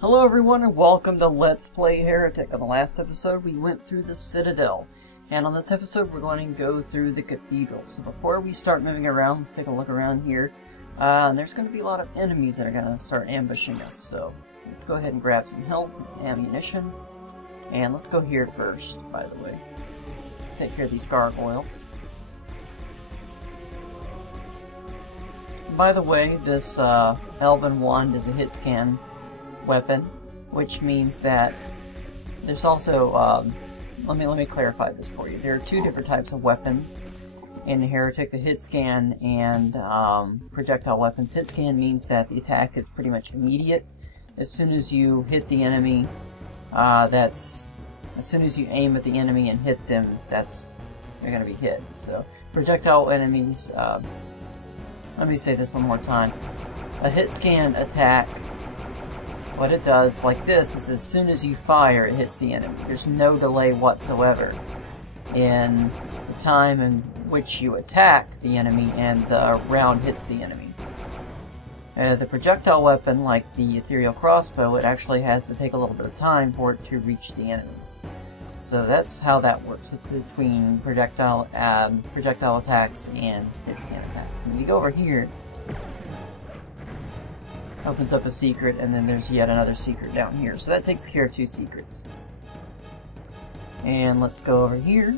Hello everyone and welcome to Let's Play Heretic. On the last episode we went through the Citadel, and on this episode we're going to go through the Cathedral. So before we start moving around, let's take a look around here. There's going to be a lot of enemies that are going to start ambushing us, so let's go ahead and grab some help, ammunition, and let's go here first, by the way. Let's take care of these gargoyles. By the way, this Elven Wand is a hit scan weapon, which means that there's also, let me clarify this for you. There are two different types of weapons in Heretic, the hit scan and projectile weapons. Hit scan means that the attack is pretty much immediate. As soon as you hit the enemy, as soon as you aim at the enemy and hit them, they're going to be hit. So projectile enemies, let me say this one more time. A hit scan attack, what it does, like this, is as soon as you fire, it hits the enemy. There's no delay whatsoever in the time in which you attack the enemy and the round hits the enemy. The projectile weapon, like the ethereal crossbow, it actually has to take a little bit of time for it to reach the enemy. So that's how that works between projectile attacks and hit scan attacks. And if you go over here, opens up a secret, and then there's yet another secret down here. So that takes care of two secrets. And let's go over here.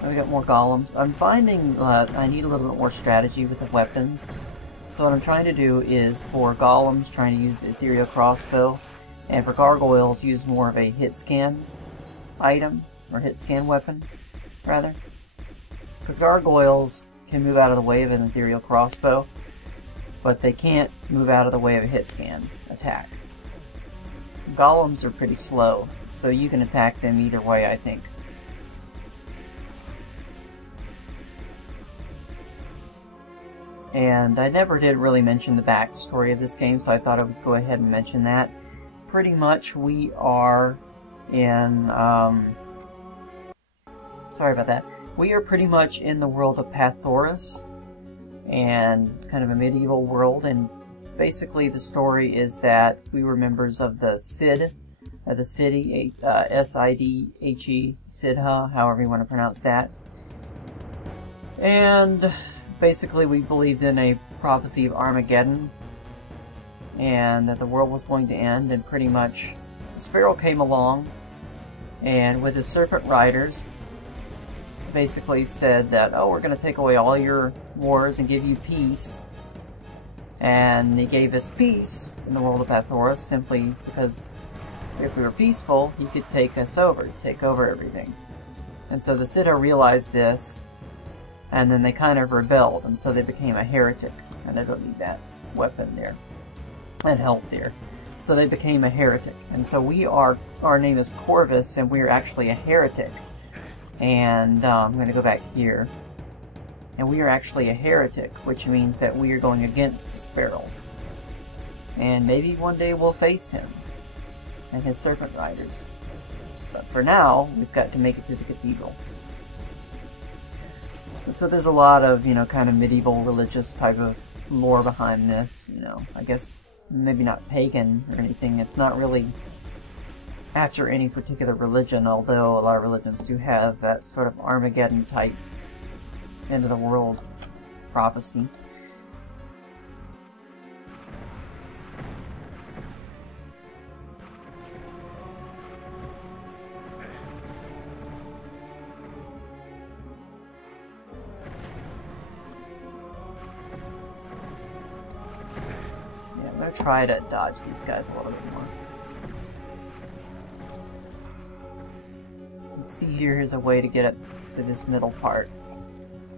And we got more golems. I'm finding I need a little bit more strategy with the weapons. So what I'm trying to do is, for golems, trying to use the ethereal crossbow, and for gargoyles, use more of a hit scan item, or hit scan weapon, rather. Because gargoyles can move out of the way of an ethereal crossbow, but they can't move out of the way of a hit scan attack. Golems are pretty slow, so you can attack them either way, I think. And I never did really mention the backstory of this game, so I thought I would go ahead and mention that. Pretty much we are in, sorry about that. We are pretty much in the world of Pathoris, and it's kind of a medieval world, and basically the story is that we were members of the Cid, the city, S-I-D-H-E, Sidha, however you want to pronounce that. And basically we believed in a prophecy of Armageddon, and that the world was going to end, and pretty much the Sparrow came along, and with his serpent riders, basically said that, oh, we're going to take away all your wars and give you peace. And he gave us peace in the world of Pathoris simply because if we were peaceful, he could take us over, take over everything. And so the Sidha realized this, and then they kind of rebelled, and so they became a heretic. And I don't need that weapon there, and help there. So they became a heretic. And so our name is Corvus, and we are actually a heretic. And I'm going to go back here. And we are actually a heretic, which means that we are going against the Sparrow. And maybe one day we'll face him and his serpent riders. But for now, we've got to make it to the Cathedral. So there's a lot of, kind of medieval religious type of lore behind this. I guess maybe not pagan or anything. It's not really after any particular religion, although a lot of religions do have that sort of Armageddon type end of the world prophecy. Yeah, I'm going to try to dodge these guys a little bit more. See, here's a way to get up to this middle part.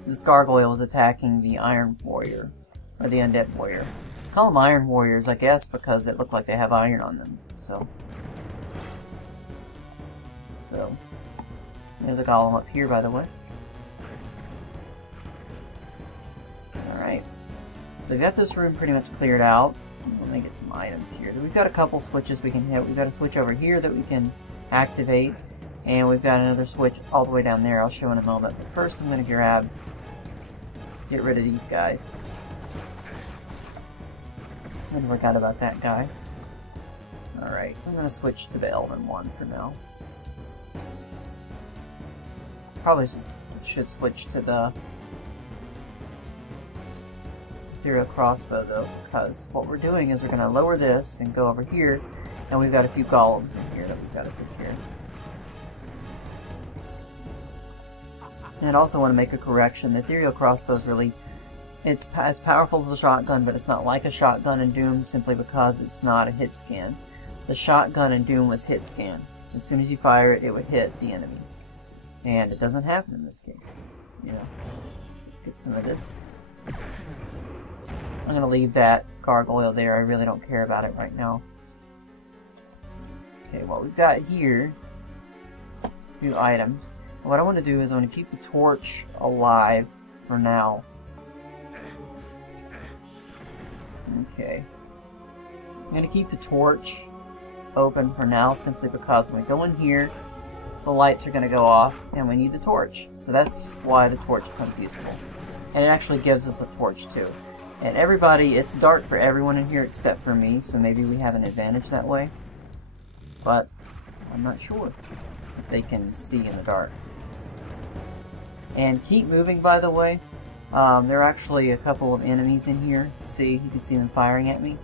This gargoyle is attacking the Iron Warrior, or the Undead Warrior. I call them Iron Warriors, I guess, because they look like they have iron on them. So there's a golem up here, by the way. Alright, so we've got this room pretty much cleared out. Let me get some items here. We've got a couple switches we can hit. We've got a switch over here that we can activate. And we've got another switch all the way down there, I'll show in a moment. But first I'm going to get rid of these guys. I forgot about that guy. Alright, I'm going to switch to the Elven one for now. Probably should switch to the Ethereal Crossbow though, because what we're doing is we're going to lower this and go over here, and we've got a few golems in here that we've got to take care of. And I also want to make a correction. The Ethereal Crossbow is really, it's as powerful as a shotgun, but it's not like a shotgun in Doom simply because it's not a hit scan. The shotgun in Doom was hit scan. As soon as you fire it, it would hit the enemy. And it doesn't happen in this case. You know, let's get some of this. I'm going to leave that gargoyle there. I really don't care about it right now. Okay, what we've got here is a few items. What I want to do is I want to keep the torch alive for now. Okay. I'm going to keep the torch open for now simply because when we go in here, the lights are going to go off and we need the torch. So that's why the torch becomes useful. And it actually gives us a torch too. And everybody, it's dark for everyone in here except for me, so maybe we have an advantage that way. But I'm not sure if they can see in the dark. And keep moving, by the way. There are actually a couple of enemies in here. See, you can see them firing at me.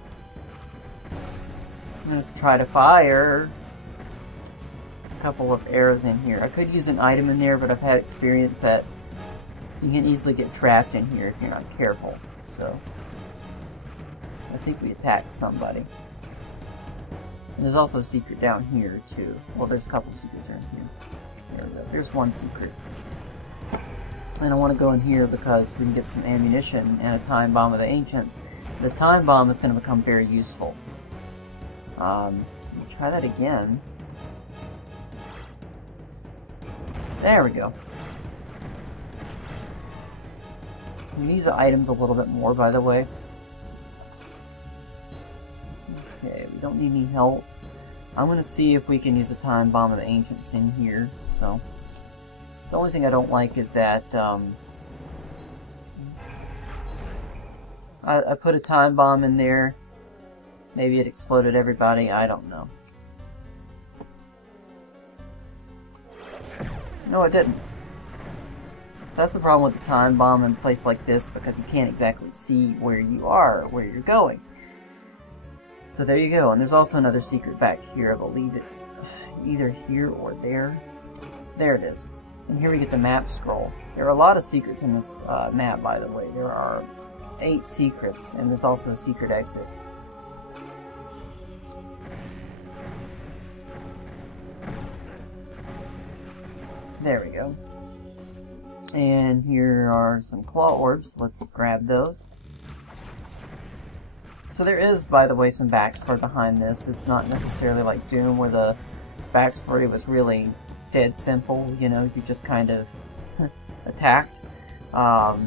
I'm going to try to fire a couple of arrows in here. I could use an item in there, but I've had experience that you can easily get trapped in here if you're not careful. So, I think we attacked somebody. And there's also a secret down here, too. Well, there's a couple secrets down here. There we go. There's one secret. And I want to go in here because we can get some ammunition and a time bomb of the ancients. The time bomb is going to become very useful. Let me try that again. There we go. We use the items a little bit more, by the way. Okay, we don't need any help. I'm going to see if we can use a time bomb of the ancients in here. So, the only thing I don't like is that I put a time bomb in there. Maybe it exploded everybody. I don't know. No, it didn't. That's the problem with the time bomb in a place like this, because you can't exactly see where you are or where you're going. So there you go. And there's also another secret back here. I believe it's either here or there. There it is. And here we get the map scroll. There are a lot of secrets in this map, by the way. There are 8 secrets, and there's also a secret exit. There we go. And here are some claw orbs. Let's grab those. So there is, by the way, some backstory behind this. It's not necessarily like Doom, where the backstory was really dead simple. You know, you just kind of attacked. But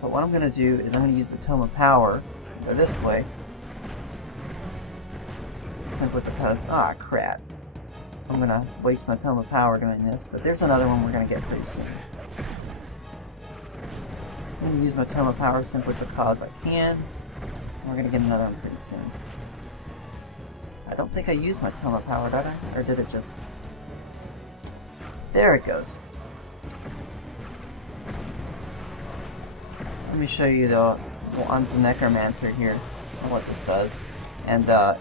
what I'm going to do is I'm going to use the Tome of Power. Go this way. Simply because, crap. I'm going to waste my Tome of Power doing this. But there's another one we're going to get pretty soon. I'm going to use my Tome of Power simply because I can. We're going to get another one pretty soon. I don't think I used my Tome of Power, did I? Or did it just... There it goes. Let me show you the one's a Necromancer here, and what this does. And the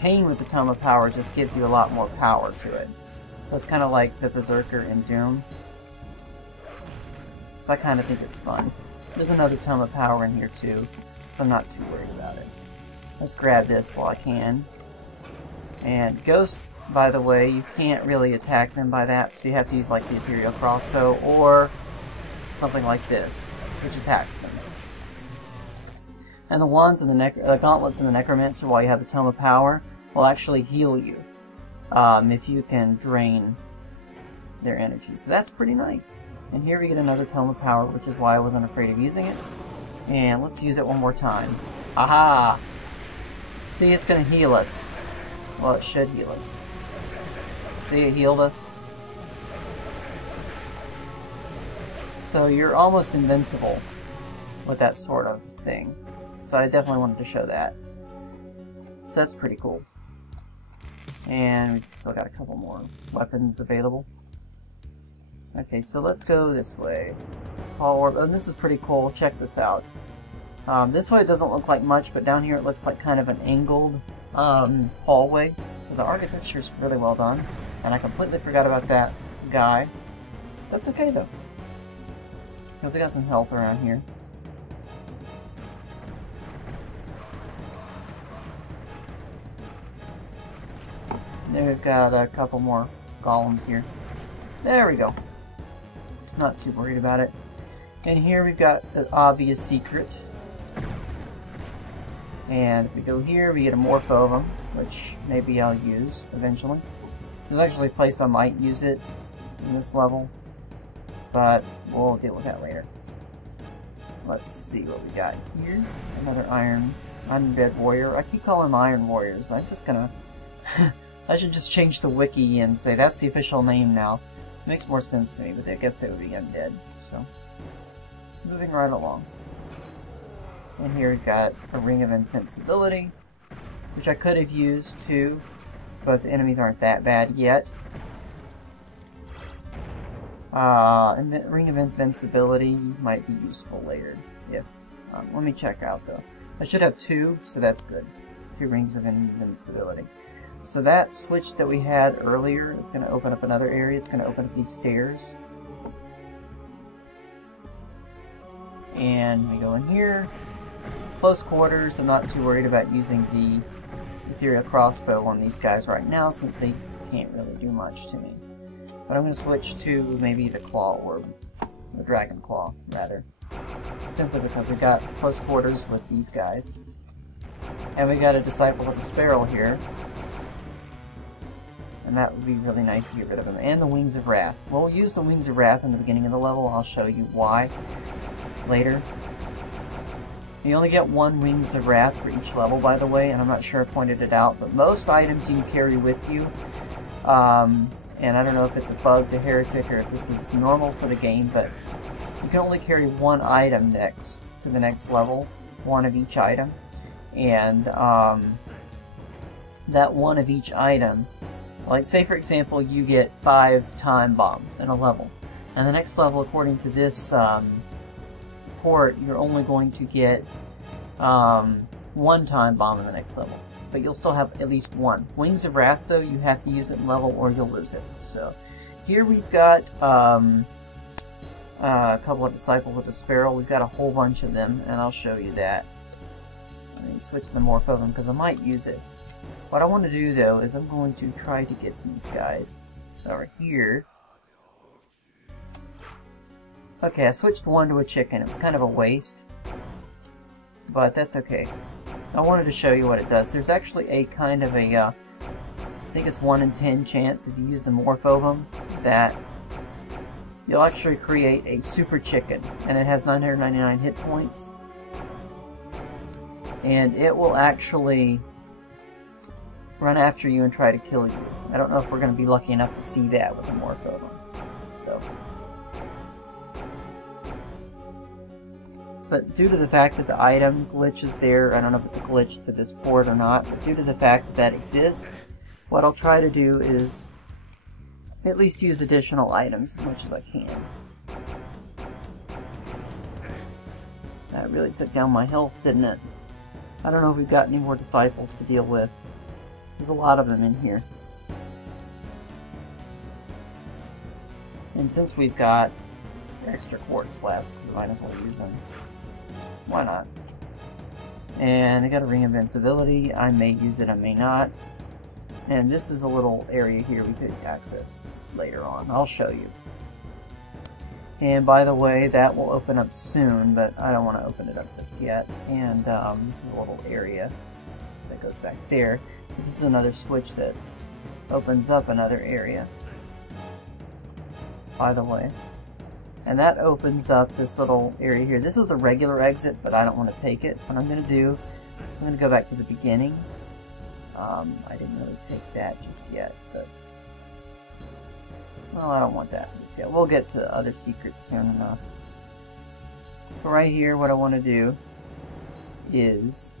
cane with the Tome of Power just gives you a lot more power to it. So it's kind of like the Berserker in Doom. So I kind of think it's fun. There's another Tome of Power in here too, so I'm not too worried about it. Let's grab this while I can. And Ghost, by the way, you can't really attack them by that, so you have to use like the Ethereal Crossbow or something like this, which attacks them. And the wands and the gauntlets and the Necromancer, while you have the Tome of Power, will actually heal you if you can drain their energy. So that's pretty nice. And here we get another Tome of Power, which is why I wasn't afraid of using it. And let's use it one more time. Aha! See, it's going to heal us. Well, it should heal us. See, it healed us. So you're almost invincible with that sort of thing. So I definitely wanted to show that. So that's pretty cool. And we've still got a couple more weapons available. Okay, so let's go this way. And this is pretty cool. Check this out. This way it doesn't look like much, but down here it looks like kind of an angled hallway. So the architecture is really well done. And I completely forgot about that guy. That's okay though, because I got some health around here. Then we've got a couple more golems here. There we go. Not too worried about it. And here we've got an obvious secret. And if we go here, we get a morph of them, which maybe I'll use eventually. There's actually a place I might use it in this level, but we'll deal with that later. Let's see what we got here. Another undead warrior. I keep calling them iron warriors. I'm just gonna... I should just change the wiki and say that's the official name now. It makes more sense to me, but I guess they would be undead. So, moving right along. And here we've got a ring of invincibility, which I could have used too, but the enemies aren't that bad yet. And ring of invincibility might be useful later. If let me check out though. I should have 2, so that's good. 2 rings of invincibility. So that switch that we had earlier is going to open up another area. It's going to open up these stairs. And we go in here. Close quarters. I'm not too worried about using the ethereal crossbow on these guys right now, since they can't really do much to me. But I'm going to switch to maybe the claw orb. The dragon claw, rather. Simply because we got close quarters with these guys. And we got a disciple of the sparrow here. And that would be really nice to get rid of him. And the Wings of Wrath. We'll use the Wings of Wrath in the beginning of the level. I'll show you why later. You only get 1 Wings of Wrath for each level, by the way, and I'm not sure I pointed it out, but most items you can carry with you. And I don't know if it's a bug to Heretic or if this is normal for the game, but you can only carry 1 item next to the next level. 1 of each item. And that 1 of each item, like say for example you get 5 time bombs in a level, and the next level according to this port you're only going to get 1 time bomb in the next level, but you'll still have at least 1. Wings of Wrath though, you have to use it in level or you'll lose it. So here we've got a couple of disciples with the sparrow. We've got a whole bunch of them, and I'll show you that. Let me switch the morph of them because I might use it. What I want to do though is I'm going to try to get these guys over here. Okay, I switched 1 to a chicken. It was kind of a waste, but that's okay. I wanted to show you what it does. There's actually a kind of a, I think it's 1 in 10 chance if you use the morph of them that you'll actually create a super chicken, and it has 999 hit points, and it will actually run after you and try to kill you. I don't know if we're going to be lucky enough to see that with the morph of them. So. But due to the fact that the item glitch is there, I don't know if it's a glitch to this port or not, but due to the fact that that exists, what I'll try to do is at least use additional items as much as I can. That really took down my health, didn't it? I don't know if we've got any more disciples to deal with. There's a lot of them in here. And since we've got extra quartz flasks, we might as well use them. Why not? And I got a ring of invincibility. I may use it, I may not. And this is a little area here we could access later on. I'll show you. And by the way, that will open up soon, but I don't want to open it up just yet. And this is a little area that goes back there. This is another switch that opens up another area, by the way. And that opens up this little area here. This is the regular exit, but I don't want to take it. What I'm going to do, I'm going to go back to the beginning. I didn't really take that just yet, but... well, I don't want that just yet. We'll get to other secrets soon enough. So right here, what I want to do is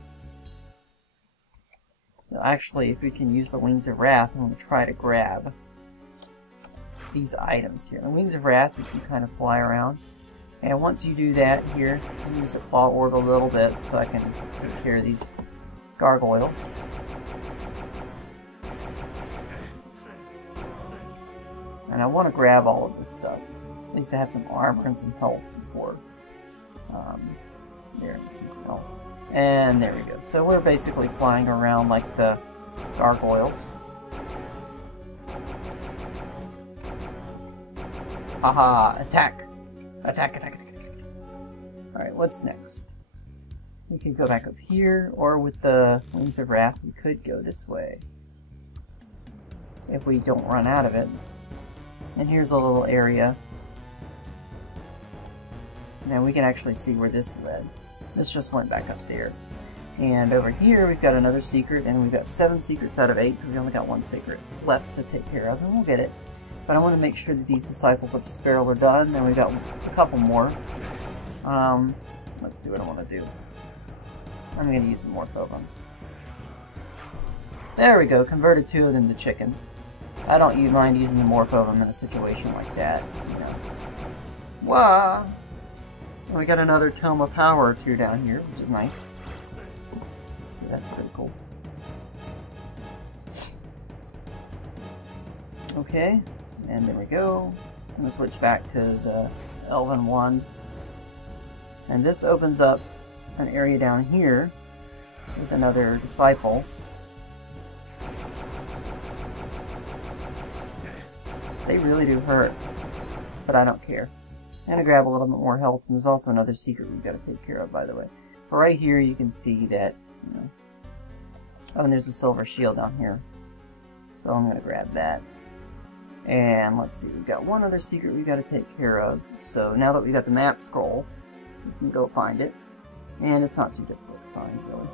So actually, if we can use the Wings of Wrath, I'm going to try to grab these items here. The Wings of Wrath, you can kind of fly around. And once you do that here, use a claw orb a little bit so I can take care of these gargoyles. And I want to grab all of this stuff. At least I have some armor and some health before. There, some health. And there we go. So we're basically flying around like the gargoyles. Haha! Attack! Attack, attack, attack, attack. Alright, what's next? We could go back up here, or with the Wings of Wrath, we could go this way. If we don't run out of it. And here's a little area. Now we can actually see where this led. This just went back up there. And over here we've got another secret, and we've got 7 secrets out of 8, so we only got 1 secret left to take care of, and we'll get it. But I want to make sure that these Disciples of the Sparrow are done, and we've got a couple more. Let's see what I want to do. I'm going to use the Morph of them. There we go, converted 2 of them to chickens. I don't mind using the Morph of them in a situation like that, you know. Wow! And we got another Tome of Power or 2 down here, which is nice. So that's pretty cool. Okay, and there we go. I'm going to switch back to the Elven one. And this opens up an area down here with another disciple. They really do hurt, but I don't care. I'm going to grab a little bit more health, and there's also another secret we've got to take care of, by the way. But right here you can see that, you know, oh, and there's a silver shield down here. So I'm going to grab that. And let's see, we've got one other secret we've got to take care of. So now that we've got the map scroll, we can go find it. And it's not too difficult to find, really.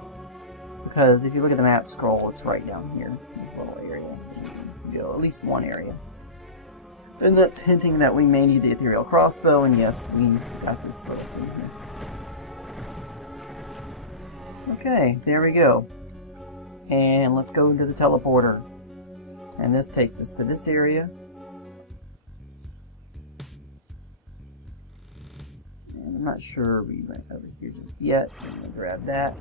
Because if you look at the map scroll, it's right down here, this little area. You go at least one area. And that's hinting that we may need the ethereal crossbow, and yes, we got this little thing here. Okay, there we go. And let's go into the teleporter. And this takes us to this area. And I'm not sure we went over here just yet. I'm going to grab that.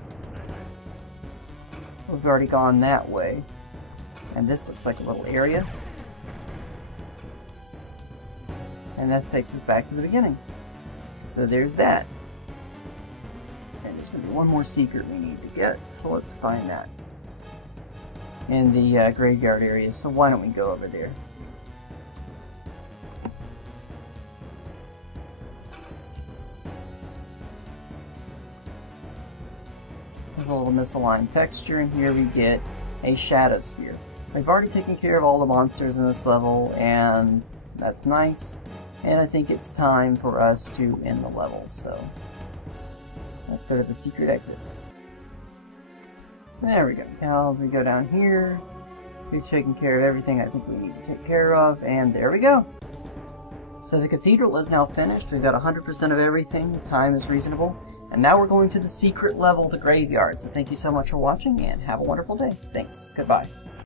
We've already gone that way. And this looks like a little area. And that takes us back to the beginning. So there's that. And there's going to be one more secret we need to get. So let's find that. In the graveyard area. So why don't we go over there? There's a little misaligned texture, and here we get a shadow sphere. We've already taken care of all the monsters in this level, and that's nice. And I think it's time for us to end the level, so let's go to the secret exit. There we go. Now we go down here. We've taken care of everything I think we need to take care of, and there we go. So the cathedral is now finished. We've got 100% of everything. The time is reasonable. And now we're going to the secret level, the graveyard. So thank you so much for watching, and have a wonderful day. Thanks. Goodbye.